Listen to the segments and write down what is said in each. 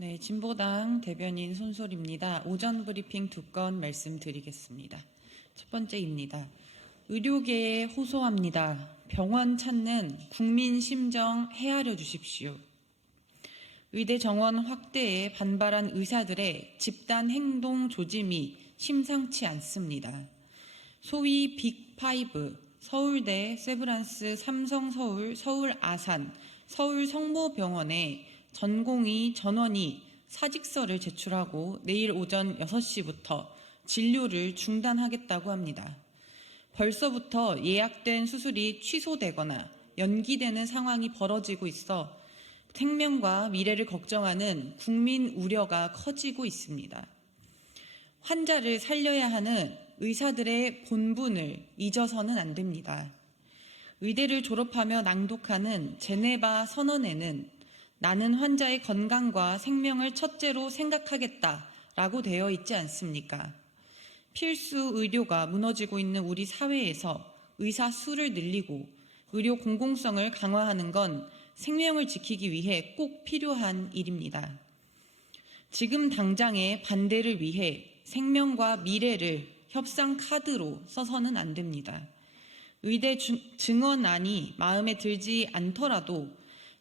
네, 진보당 대변인 손솔입니다. 오전 브리핑 2건 말씀드리겠습니다. 첫 번째입니다. 의료계에 호소합니다. 병원 찾는 국민 심정 헤아려 주십시오. 의대 정원 확대에 반발한 의사들의 집단 행동 조짐이 심상치 않습니다. 소위 빅5, 서울대, 세브란스, 삼성서울, 서울 아산, 서울 성모병원에 전공의 전원이 사직서를 제출하고 내일 오전 6시부터 진료를 중단하겠다고 합니다. 벌써부터 예약된 수술이 취소되거나 연기되는 상황이 벌어지고 있어 생명과 미래를 걱정하는 국민 우려가 커지고 있습니다. 환자를 살려야 하는 의사들의 본분을 잊어서는 안 됩니다. 의대를 졸업하며 낭독하는 제네바 선언에는 나는 환자의 건강과 생명을 첫째로 생각하겠다라고 되어 있지 않습니까? 필수 의료가 무너지고 있는 우리 사회에서 의사 수를 늘리고 의료 공공성을 강화하는 건 생명을 지키기 위해 꼭 필요한 일입니다. 지금 당장의 반대를 위해 생명과 미래를 협상 카드로 써서는 안 됩니다. 의대 증언안이 마음에 들지 않더라도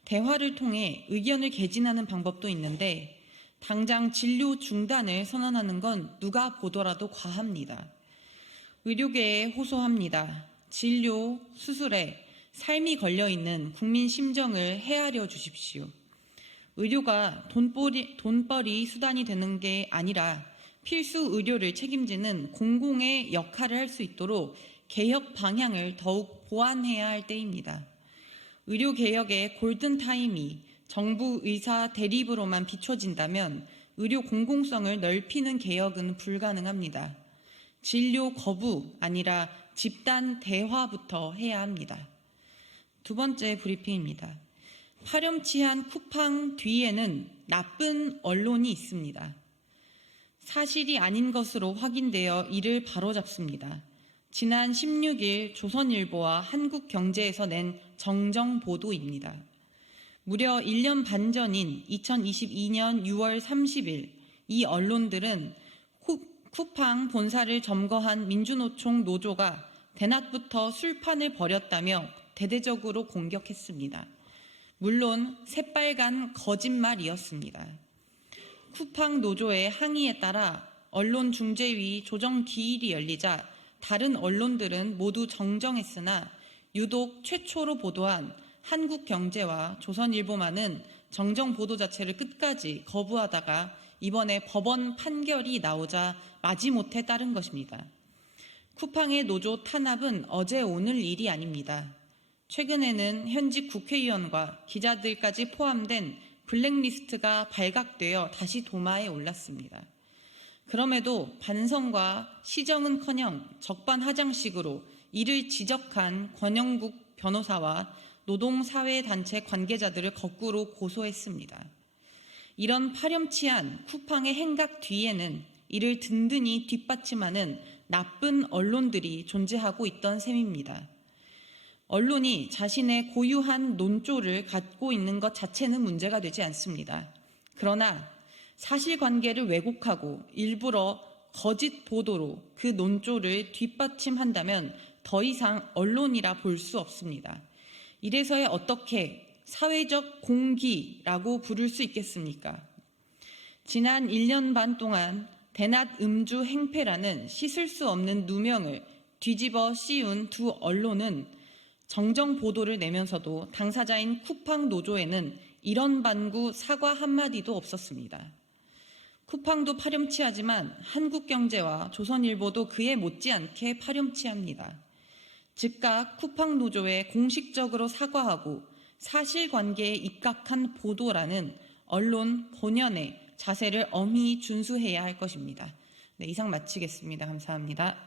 대화를 통해 의견을 개진하는 방법도 있는데 당장 진료 중단을 선언하는 건 누가 보더라도 과합니다. 의료계에 호소합니다. 진료, 수술에 삶이 걸려있는 국민 심정을 헤아려 주십시오. 의료가 돈벌이 수단이 되는 게 아니라 필수 의료를 책임지는 공공의 역할을 할 수 있도록 개혁 방향을 더욱 보완해야 할 때입니다. 의료개혁의 골든타임이 정부 의사 대립으로만 비춰진다면 의료 공공성을 넓히는 개혁은 불가능합니다. 진료 거부 아니라 집단 대화부터 해야 합니다. 두 번째 브리핑입니다. 파렴치한 쿠팡 뒤에는 나쁜 언론이 있습니다. 사실이 아닌 것으로 확인되어 이를 바로잡습니다. 지난 16일 조선일보와 한국경제에서 낸 정정 보도입니다. 무려 1년 반 전인 2022년 6월 30일 이 언론들은 쿠팡 본사를 점거한 민주노총 노조가 대낮부터 술판을 벌였다며 대대적으로 공격했습니다. 물론 새빨간 거짓말이었습니다. 쿠팡 노조의 항의에 따라 언론중재위 조정 기일이 열리자 다른 언론들은 모두 정정했으나 유독 최초로 보도한 한국경제와 조선일보만은 정정 보도 자체를 끝까지 거부하다가 이번에 법원 판결이 나오자 마지못해 따른 것입니다. 쿠팡의 노조 탄압은 어제 오늘 일이 아닙니다. 최근에는 현직 국회의원과 기자들까지 포함된 블랙리스트가 발각되어 다시 도마에 올랐습니다. 그럼에도 반성과 시정은커녕 적반하장식으로 이를 지적한 권영국 변호사와 노동사회단체 관계자들을 거꾸로 고소했습니다. 이런 파렴치한 쿠팡의 행각 뒤에는 이를 든든히 뒷받침하는 나쁜 언론들이 존재하고 있던 셈입니다. 언론이 자신의 고유한 논조를 갖고 있는 것 자체는 문제가 되지 않습니다. 그러나 사실관계를 왜곡하고 일부러 거짓 보도로 그 논조를 뒷받침한다면 더 이상 언론이라 볼 수 없습니다. 이래서야 어떻게 사회적 공기라고 부를 수 있겠습니까? 지난 1년 반 동안 대낮 음주 행패라는 씻을 수 없는 누명을 뒤집어 씌운 두 언론은 정정 보도를 내면서도 당사자인 쿠팡 노조에는 이런 반구 사과 한마디도 없었습니다. 쿠팡도 파렴치하지만 한국경제와 조선일보도 그에 못지않게 파렴치합니다. 즉각 쿠팡 노조에 공식적으로 사과하고 사실관계에 입각한 보도라는 언론 본연의 자세를 엄히 준수해야 할 것입니다. 네, 이상 마치겠습니다. 감사합니다.